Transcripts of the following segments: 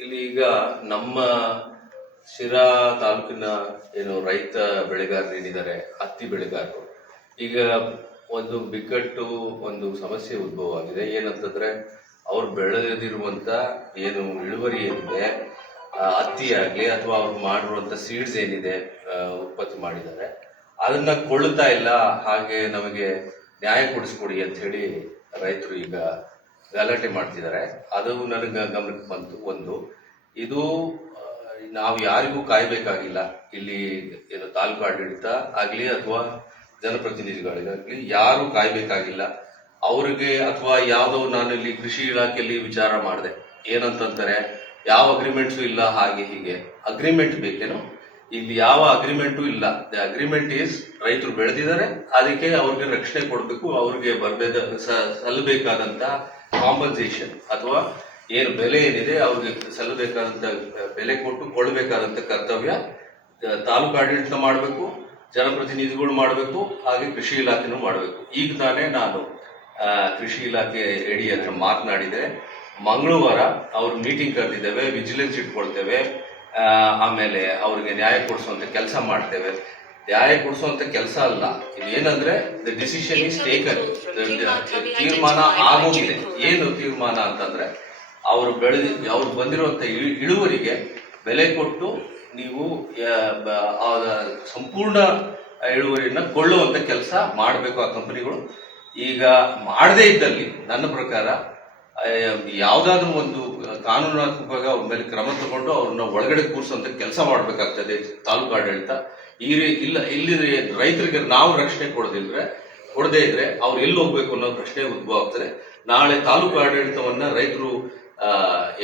ಇಲ್ಲಿ ಈಗ ನಮ್ಮ ಶಿರಾ ತಾಲೂಕಿನ ಏನು ರೈತ ಬೆಳೆಗಾರರು ಏನಿದ್ದಾರೆ, ಹತ್ತಿ ಬೆಳೆಗಾರರು, ಈಗ ಒಂದು ಬಿಕ್ಕಟ್ಟು, ಒಂದು ಸಮಸ್ಯೆ ಉದ್ಭವ ಆಗಿದೆ. ಏನಂತಂದ್ರೆ ಅವ್ರು ಬೆಳೆದಿರುವಂತ ಏನು ಇಳುವರಿ ಏನಿದೆ, ಹತ್ತಿ ಆಗ್ಲಿ ಅಥವಾ ಅವ್ರು ಮಾಡಿರುವಂತ ಸೀಡ್ಸ್ ಏನಿದೆ, ಉತ್ಪತ್ತಿ ಮಾಡಿದ್ದಾರೆ, ಅದನ್ನ ಕೊಳ್ಳುತ್ತಾ ಇಲ್ಲ. ಹಾಗೆ ನಮಗೆ ನ್ಯಾಯ ಕೊಡಿಸ್ಕೊಡಿ ಅಂತ ಹೇಳಿ ರೈತರು ಈಗ ಗಲಾಟೆ ಮಾಡ್ತಿದ್ದಾರೆ. ಅದು ನನಗೆ ಗಮನಕ್ಕೆ ಬಂತು. ಒಂದು, ಇದು ನಾವು ಯಾರಿಗೂ ಕಾಯ್ಬೇಕಾಗಿಲ್ಲ. ಇಲ್ಲಿ ಏನು ತಾಲೂಕು ಆಡಳಿತ ಆಗ್ಲಿ ಅಥವಾ ಜನಪ್ರತಿನಿಧಿಗಳಿಗಾಗ್ಲಿ ಯಾರು ಕಾಯ್ಬೇಕಾಗಿಲ್ಲ ಅವ್ರಿಗೆ. ಅಥವಾ ಯಾವ್ದೋ ನಾನು ಇಲ್ಲಿ ಕೃಷಿ ಇಲಾಖೆಯಲ್ಲಿ ವಿಚಾರ ಮಾಡಿದೆ, ಏನಂತಾರೆ ಯಾವ ಅಗ್ರಿಮೆಂಟ್ಸು ಇಲ್ಲ, ಹಾಗೆ ಹೀಗೆ. ಅಗ್ರಿಮೆಂಟ್ ಬೇಕೇನೋ? ಇಲ್ಲಿ ಯಾವ ಅಗ್ರಿಮೆಂಟು ಇಲ್ಲ. ದ ಅಗ್ರಿಮೆಂಟ್ ಈಸ್ ರೈತರು ಬೆಳೆದಿದ್ದಾರೆ, ಅದಕ್ಕೆ ಅವ್ರಿಗೆ ರಕ್ಷಣೆ ಕೊಡಬೇಕು, ಅವ್ರಿಗೆ ಸಲ್ಲಬೇಕಾದಂತ ಕಾಂಪನ್ಸೇಷನ್ ಅಥವಾ ಏನು ಬೆಲೆ ಏನಿದೆ ಅವ್ರಿಗೆ ಸಲ್ಲಬೇಕಾದಂತ ಬೆಲೆ ಕೊಟ್ಟು ಕೊಡಬೇಕಾದಂತ ಕರ್ತವ್ಯ ತಾಲೂಕು ಆಡಳಿತ ಮಾಡಬೇಕು, ಜನಪ್ರತಿನಿಧಿಗಳು ಮಾಡಬೇಕು, ಹಾಗೆ ಕೃಷಿ ಇಲಾಖೆನೂ ಮಾಡಬೇಕು. ಈಗ ತಾನೇ ನಾನು ಕೃಷಿ ಇಲಾಖೆ ಎಡಿ ಹತ್ರ ಮಾತನಾಡಿದೆ. ಮಂಗಳವಾರ ಅವ್ರ ಮೀಟಿಂಗ್ ಕರೆದಿದ್ದೇವೆ, ವಿಜಿಲೆನ್ಸ್ ಇಟ್ಕೊಳ್ತೇವೆ, ಆಮೇಲೆ ಅವ್ರಿಗೆ ನ್ಯಾಯ ಕೊಡಿಸುವಂತ ಕೆಲಸ ಮಾಡ್ತೇವೆ. ನ್ಯಾಯ ಕೊಡಿಸುವಂತ ಕೆಲಸ ಅಲ್ಲ, ಇದು ಏನಂದ್ರೆ ದ ಡಿಸಿಷನ್ ಇಸ್ ಟೇಕನ್, ತೀರ್ಮಾನ ಆಗೋಗಿದೆ. ಏನು ತೀರ್ಮಾನ ಅಂತಂದ್ರೆ ಅವರು ಅವ್ರು ಬಂದಿರುವಂತ ಇಳುವರಿಗೆ ಬೆಲೆ ಕೊಟ್ಟು ನೀವು ಸಂಪೂರ್ಣ ಇಳುವರಿಯನ್ನ ಕೊಳ್ಳುವಂತ ಕೆಲಸ ಮಾಡಬೇಕು ಆ ಕಂಪನಿಗಳು. ಈಗ ಮಾಡದೇ ಇದ್ದಲ್ಲಿ ನನ್ನ ಪ್ರಕಾರ ಯಾವ್ದಾದ್ರು ಒಂದು ಕಾನೂನಾತ್ಮಕವಾಗಿ ಅವ್ರ ಮೇಲೆ ಕ್ರಮ ತಗೊಂಡು ಅವ್ರನ್ನ ಒಳಗಡೆ ಕೂರಿಸುವಂತ ಕೆಲಸ ಮಾಡ್ಬೇಕಾಗ್ತದೆ ತಾಲೂಕು ಆಡಳಿತ. ಇಲ್ಲಿ ರೈತರಿಗೆ ನಾವು ರಕ್ಷಣೆ ಕೊಡದೇ ಇದ್ರೆ ಅವ್ರು ಎಲ್ಲಿ ಹೋಗ್ಬೇಕು ಅನ್ನೋ ಪ್ರಶ್ನೆ ಉದ್ಭವ ಆಗ್ತದೆ. ನಾಳೆ ತಾಲೂಕು ಆಡಳಿತವನ್ನ ರೈತರು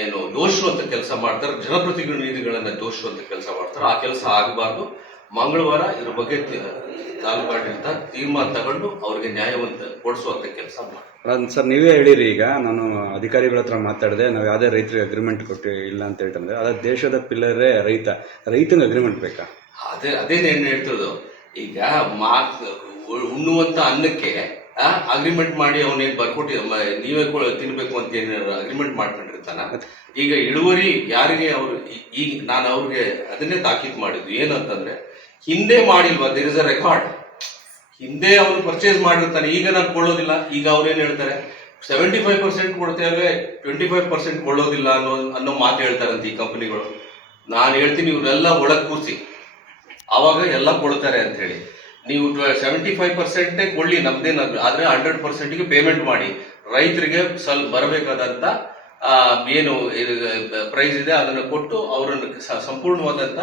ಏನು ದೋಷುವಂತ ಕೆಲಸ ಮಾಡ್ತಾರೆ, ಜನಪ್ರತಿನಿಧಿಗಳನ್ನ ದೋಷುವಂತ ಕೆಲಸ ಮಾಡ್ತಾರೆ. ಆ ಕೆಲಸ ಆಗಬಾರ್ದು. ಮಂಗಳವಾರ ಇದ್ರ ಬಗ್ಗೆ ತಾಲೂಕು ಆಡಳಿತ ತೀರ್ಮಾನ ತಗೊಂಡು ಅವ್ರಿಗೆ ನ್ಯಾಯವಂತ ಕೊಡಿಸುವಂತ ಕೆಲಸ ಮಾಡಿ. ಸರ್, ನೀವೇ ಹೇಳಿರಿ, ಈಗ ನಾನು ಅಧಿಕಾರಿಗಳ ಹತ್ರ ಮಾತಾಡಿದೆ, ನಾವು ಯಾವುದೇ ರೈತರಿಗೆ ಅಗ್ರಿಮೆಂಟ್ ಕೊಟ್ಟು ಇಲ್ಲ ಅಂತ ಹೇಳ್ತಂದ್ರೆ, ಅದ ದೇಶದ ಪಿಲ್ಲರೇ ರೈತಂಗೆ ಅಗ್ರಿಮೆಂಟ್ ಬೇಕಾ? ಅದೇನೇನು ಹೇಳ್ತದೋ. ಈಗ ಉಣ್ಣುವಂತ ಅನ್ನಕ್ಕೆ ಅಗ್ರಿಮೆಂಟ್ ಮಾಡಿ ಅವನೇನ್ ಬರ್ಕೊಟ್ಟಿ ನೀವೇ ತಿನ್ಬೇಕು ಅಂತ ಏನಾರ ಅಗ್ರಿಮೆಂಟ್ ಮಾಡ್ಕೊಂಡಿರ್ತಾನ. ಈಗ ಇಳುವರಿ ಯಾರಿಗೆ ಅವ್ರು ಈಗ ನಾನು ಅವ್ರಿಗೆ ಅದನ್ನೇ ತಾಕೀತು ಮಾಡಿದ್ದು. ಏನಂತಂದ್ರೆ ಹಿಂದೆ ಮಾಡಿಲ್ವಾ, ದೇರ್ ಇಸ್ ಅ ರೆಕಾರ್ಡ್. ಹಿಂದೆ ಅವ್ರು ಪರ್ಚೇಸ್ ಮಾಡಿರ್ತಾನೆ, ಈಗ ನಾನು ಕೊಳ್ಳೋದಿಲ್ಲ. ಈಗ ಅವ್ರೇನ್ ಹೇಳ್ತಾರೆ, 75% ಕೊಡ್ತೇವೆ, 25% ಕೊಳ್ಳೋದಿಲ್ಲ ಅನ್ನೋ ಮಾತು ಹೇಳ್ತಾರಂತ ಈ ಕಂಪನಿಗಳು. ನಾನು ಹೇಳ್ತೀನಿ, ಇವ್ರೆಲ್ಲ ಒಳಗ್ ಕೂರಿಸಿ ಅವಾಗ ಎಲ್ಲ ಕೊಡ್ತಾರೆ ಅಂತ ಹೇಳಿ. ನೀವು 75% ಕೊಳ್ಳಿ, ನಮ್ದೇನ, ಆದ್ರೆ 100% ಪೇಮೆಂಟ್ ಮಾಡಿ ರೈತರಿಗೆ ಸ್ವಲ್ಪ ಬರಬೇಕಾದಂತ ಏನು ಪ್ರೈಸ್ ಇದೆ ಅದನ್ನ ಕೊಟ್ಟು ಅವರನ್ನು ಸಂಪೂರ್ಣವಾದಂತ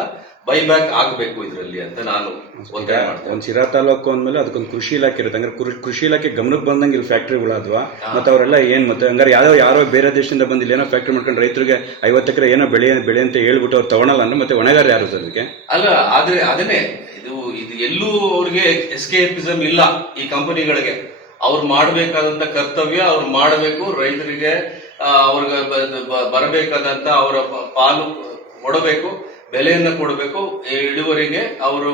ಬೈಬ್ಯಾಕ್ ಆಗಬೇಕು ಇದರಲ್ಲಿ ಅಂತ ನಾನು ಒತ್ತಾಯ ಮಾಡ್ತೇನೆ. ಒಂದು ಶಿರಾ ತಾಲೂಕು ಅಂದ್ಮೇಲೆ ಅದಕ್ಕೊಂದು ಕೃಷಿ ಇಲಾಖೆ ಇರುತ್ತೆ. ಹಂಗಾರೆ ಕೃಷಿ ಇಲಾಖೆ ಗಮನಕ್ಕೆ ಬಂದಂಗೆ ಇಲ್ಲಿ ಫ್ಯಾಕ್ಟ್ರಿಗಳಾದ್ವಾ? ಮತ್ತೆ ಅವರೆಲ್ಲ ಏನ್ ಮತ್ತೆ ಹಂಗಾರೆ ಯಾರೋ ಬೇರೆ ದೇಶದಿಂದ ಬಂದಿಲ್ಲ ಏನೋ ಫ್ಯಾಕ್ಟ್ರಿ ಮಾಡ್ಕೊಂಡು ರೈತರಿಗೆ 50 ಎಕರೆ ಏನೋ ಬೆಳೆ ಅಂತ ಹೇಳ್ಬಿಟ್ಟು ಅವ್ರು ತಗೊಳಲ್ಲ ಅಂದ್ರೆ ಮತ್ತೆ ಹೊಣೆಗಾರ ಯಾರು ಅದಕ್ಕೆ? ಅಲ್ಲ, ಆದ್ರೆ ಅದನ್ನೇ ಇದು ಎಲ್ಲೂ ಅವ್ರಿಗೆ ಎಸ್ಕೇಪಿಸಮ್ ಇಲ್ಲ. ಈ ಕಂಪನಿಗಳಿಗೆ ಅವ್ರು ಮಾಡಬೇಕಾದಂತ ಕರ್ತವ್ಯ ಅವ್ರು ಮಾಡಬೇಕು. ರೈತರಿಗೆ ಅವ್ರಿಗೆ ಬರಬೇಕಾದಂತ ಅವರ ಪಾಲು ಕೊಡಬೇಕು, ಬೆಲೆಯನ್ನ ಕೊಡಬೇಕು, ಇಳುವರಿಗೆ ಅವರು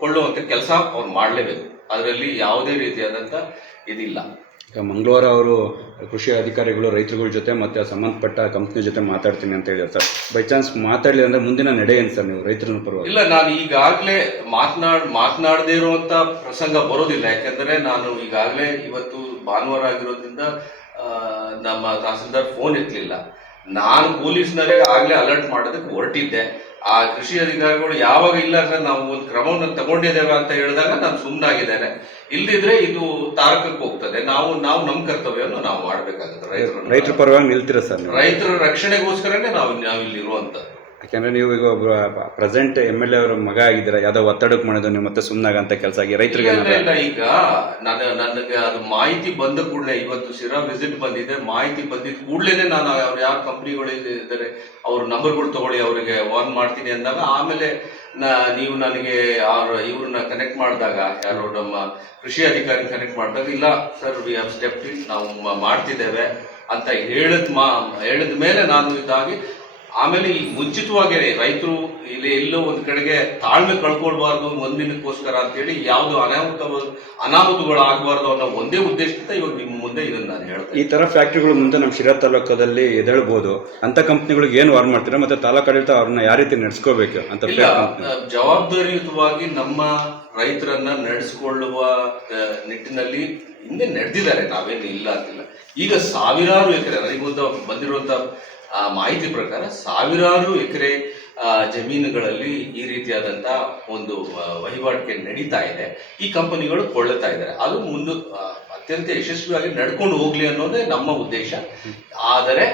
ಕೊಳ್ಳುವಂತ ಕೆಲಸ ಅವ್ರು ಮಾಡಲೇಬೇಕು. ಅದರಲ್ಲಿ ಯಾವುದೇ ರೀತಿಯಾದಂತ ಇದಿಲ್ಲ. ಈಗ ಮಂಗಳವಾರ ಅವರು ಕೃಷಿ ಅಧಿಕಾರಿಗಳು ರೈತರುಗಳ ಜೊತೆ ಮತ್ತೆ ಸಂಬಂಧಪಟ್ಟ ಕಂಪ್ನಿ ಜೊತೆ ಮಾತಾಡ್ತೀನಿ ಅಂತ ಹೇಳಿದ್ರು ಸರ್. ಬೈ ಚಾನ್ಸ್ ಮಾತಾಡ್ಲಿ ಅಂದ್ರೆ ಮುಂದಿನ ನಡೆ ಏನ್ ಸರ್? ನೀವು ರೈತರ ಪರವಾಗಿ? ಇಲ್ಲ, ನಾನು ಈಗಾಗಲೇ ಮಾತನಾಡದೇ ಇರುವಂತ ಪ್ರಸಂಗ ಬರೋದಿಲ್ಲ. ಯಾಕಂದ್ರೆ ನಾನು ಈಗಾಗಲೇ ಇವತ್ತು ಭಾನುವಾರ ಆಗಿರೋದ್ರಿಂದ ನಮ್ಮ ತಹಸೀಲ್ದಾರ್ ಫೋನ್ ಎತ್ತಲಿಲ್ಲ. ನಾನು ಪೊಲೀಸ್ನವರಿಗೆ ಆಗ್ಲೇ ಅಲರ್ಟ್ ಮಾಡೋದಕ್ಕೆ ಹೊರಟಿದ್ದೆ. ಆ ಕೃಷಿ ಅಧಿಕಾರಿಗಳು ಯಾವಾಗ ಇಲ್ಲ ಸರ್ ನಾವು ಒಂದು ಕ್ರಮವನ್ನು ತಗೊಂಡಿದ್ದೇವೆ ಅಂತ ಹೇಳಿದಾಗ ನಾನು ಸುಮ್ಮನಾಗಿದ್ದೇನೆ. ಇಲ್ದಿದ್ರೆ ಇದು ತಾರಕಕ್ಕೆ ಹೋಗ್ತದೆ. ನಾವು ನಮ್ಮ ಕರ್ತವ್ಯವನ್ನು ನಾವು ಮಾಡಬೇಕಾಗುತ್ತೆ. ರೈತರ ಪರವಾಗಿ ನಿಲ್ತೀರಾ ಸರ್? ರೈತರ ರಕ್ಷಣೆಗೋಸ್ಕರನೇ ನಾವು ಇಲ್ಲಿ ಇರುವಂತದ್ದು. ಯಾಕಂದ್ರೆ ನೀವು ಈಗ ಒಬ್ಬ ಪ್ರೆಸೆಂಟ್ MLA ಅವರ ಮಗ ಆಗಿದ್ದೀರಾ, ಯಾವ್ದೋ ಒತ್ತಡಕ್ಕೆ ಮಾಡಿದ್ರು ನೀವು ಮತ್ತೆ ಸುಮ್ಮನಾಗಂತ ಕೆಲಸ ಆಗಿ ರೈತರಿಗೆ ಈಗ ನನಗೆ ಅದು ಮಾಹಿತಿ ಬಂದ ಕೂಡಲೇ, ಇವತ್ತು ಶಿರಾ ವಿಸಿಟ್ ಬಂದಿದೆ, ಮಾಹಿತಿ ಬಂದಿದ್ದ ಕೂಡಲೇ ನಾನು ಅವ್ರು ಯಾವ ಕಂಪ್ನಿಗಳು ಇದ್ದಾರೆ ಅವ್ರ ನಂಬರ್ಗಳು ತಗೊಳ್ಳಿ, ಅವರಿಗೆ ವಾರ್ನ್ ಮಾಡ್ತೀನಿ ಅಂದಾಗ, ಆಮೇಲೆ ನೀವು ನನಗೆ ಇವ್ರನ್ನ ಕನೆಕ್ಟ್ ಮಾಡಿದಾಗ, ಯಾರು ನಮ್ಮ ಕೃಷಿ ಅಧಿಕಾರಿ ಕನೆಕ್ಟ್ ಮಾಡಿದಾಗ, ಇಲ್ಲ sir we have stepped it, ನಾವು ಮಾಡ್ತಿದ್ದೇವೆ ಅಂತ ಹೇಳಿದ ಮೇಲೆ ನಾನು ಇದಾಗಿ ಆಮೇಲೆ ಈ ಮುಂಚಿತವಾಗಿ ರೈತರು ಇಲ್ಲಿ ಎಲ್ಲೋ ಒಂದ್ ಕಡೆಗೆ ತಾಳ್ಮೆ ಕಳ್ಕೊಳ್ಬಾರ್ದು ಒಂದಿನಕ್ಕೋಸ್ಕರ ಅಂತೇಳಿ ಯಾವ್ದು ಅನಾಹುತಗಳಾಗಬಾರ್ದು ಅನ್ನೋ ಒಂದೇ ಉದ್ದೇಶದಿಂದ ಇವಾಗ ನಿಮ್ಮ ಮುಂದೆ ಇದನ್ನ ನಾನು ಹೇಳ್ತೇನೆ. ಈ ತರ ಫ್ಯಾಕ್ಟ್ರಿಗಳು ಮುಂದೆ ನಮ್ಮ ಶಿರಾ ತಾಲೂಕದಲ್ಲಿ ಎದ್ದೇಳ್ಬೋದು ಅಂತ ಕಂಪ್ನಿಗಳಿಗೆ ಏನ್ ವಾರ್ ಮಾಡ್ತೀರಾ, ಮತ್ತೆ ತಾಲೂಕಾಡಳಿತ ಅವ್ರನ್ನ ಯಾವ ರೀತಿ ನಡೆಸ್ಕೋಬೇಕು ಅಂತ? ಇಲ್ಲ, ಜವಾಬ್ದಾರಿಯುತವಾಗಿ ನಮ್ಮ ರೈತರನ್ನ ನಡೆಸಿಕೊಳ್ಳುವ ನಿಟ್ಟಿನಲ್ಲಿ ಹಿಂದೆ ನಡೆದಿದ್ದಾರೆ, ನಾವೇನು ಇಲ್ಲ ಅಂತಿಲ್ಲ. ಈಗ ಸಾವಿರಾರು ಎಕರೆ ನನಗೊಂದು ಬಂದಿರುವಂತ ಮಾಹಿತಿ ಪ್ರಕಾರ ಸಾವಿರಾರು ಎಕರೆ ಜಮೀನುಗಳಲ್ಲಿ ಈ ರೀತಿಯಾದಂತ ಒಂದು ವಹಿವಾಟಿಗೆ ನಡೀತಾ ಇದೆ. ಈ ಕಂಪನಿಗಳು ಕೊಳ್ಳುತ್ತಾ ಇದ್ದಾರೆ. ಅದು ಮುಂದೆ ಅತ್ಯಂತ ಯಶಸ್ವಿಯಾಗಿ ನಡ್ಕೊಂಡು ಹೋಗ್ಲಿ ಅನ್ನೋದೇ ನಮ್ಮ ಉದ್ದೇಶ. ಆದರೆ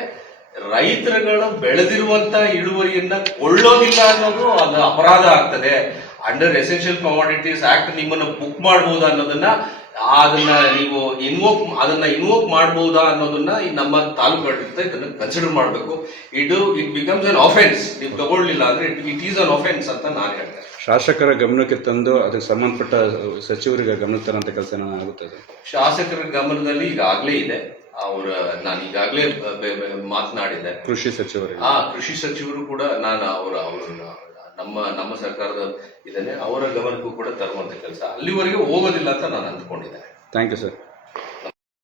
ರೈತರುಗಳು ಬೆಳೆದಿರುವಂತ ಇಳುವರಿಯನ್ನ ಕೊಳ್ಳೋದಿಲ್ಲ ಅನ್ನೋದು ಅದು ಅಪರಾಧ ಆಗ್ತದೆ. ಅಂಡರ್ ಎಸೆನ್ಷಿಯಲ್ ಕಮಾಡಿಟೀಸ್ ಆಕ್ಟ್ ನಿಮ್ಮನ್ನ ಬುಕ್ ಮಾಡಬಹುದಾ ಅನ್ನೋದನ್ನ ನೀವು ಇನ್ವೋಕ್ ಮಾಡಬಹುದಾ ಅನ್ನೋದನ್ನ ನಮ್ಮ ತಾಲೂಕಾಡಳಿತ ಇದನ್ನ ಕನ್ಸಿಡರ್ ಮಾಡಬೇಕು. It becomes an offence. ನೀವು ತಗೊಳ್ಳಿಲ್ಲ ಅಂದ್ರೆ ಇಟ್ ಈಸ್ ಅನ್ ಆಫೆನ್ಸ್ ಅಂತ ನಾನು ಹೇಳ್ತೇನೆ. ಶಾಸಕರ ಗಮನಕ್ಕೆ ತಂದು ಅದಕ್ಕೆ ಸಂಬಂಧಪಟ್ಟ ಸಚಿವರಿಗೆ ಗಮನಕ್ಕೆ ತರಂತ ಕೆಲಸ ಆಗುತ್ತದೆ. ಶಾಸಕರ ಗಮನದಲ್ಲಿ ಈಗಾಗಲೇ ಇದೆ. ನಾನು ಈಗಾಗಲೇ ಮಾತನಾಡಿದ್ದೆ ಕೃಷಿ ಸಚಿವರು ಕೂಡ ನಾನು ನಮ್ಮ ಸರ್ಕಾರದ ಇದನ್ನೇ ಅವರ ಗಮನಕ್ಕೂ ಕೂಡ ತರುವಂತ ಕೆಲಸ ಅಲ್ಲಿವರೆಗೆ ಹೋಗೋದಿಲ್ಲ ಅಂತ ನಾನು ಅಂದ್ಕೊಂಡಿದ್ದೇನೆ. Thank you sir.